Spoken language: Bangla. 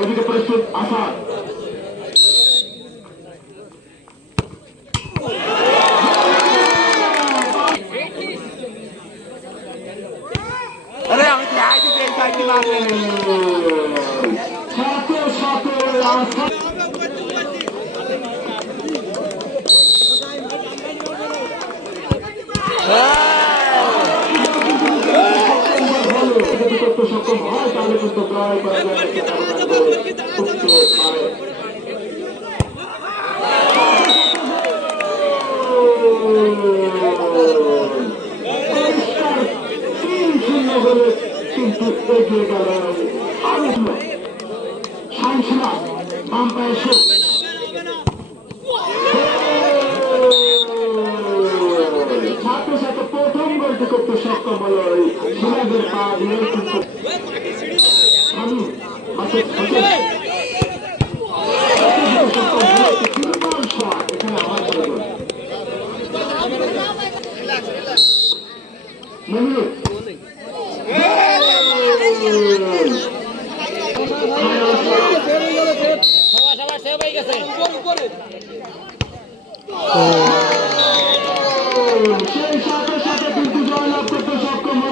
ওদিকে প্রস্তুত আসাদ সক্ষম হয় তাহলে কিন্তু প্রায় কিন্তু এগিয়ে গেল সাংসনা বাম্পায় সাথে সাথে প্রথম গোলটি করতে সক্ষম হল সিরাজের পা দিয়ে সবার সেভ হয়ে গেছে।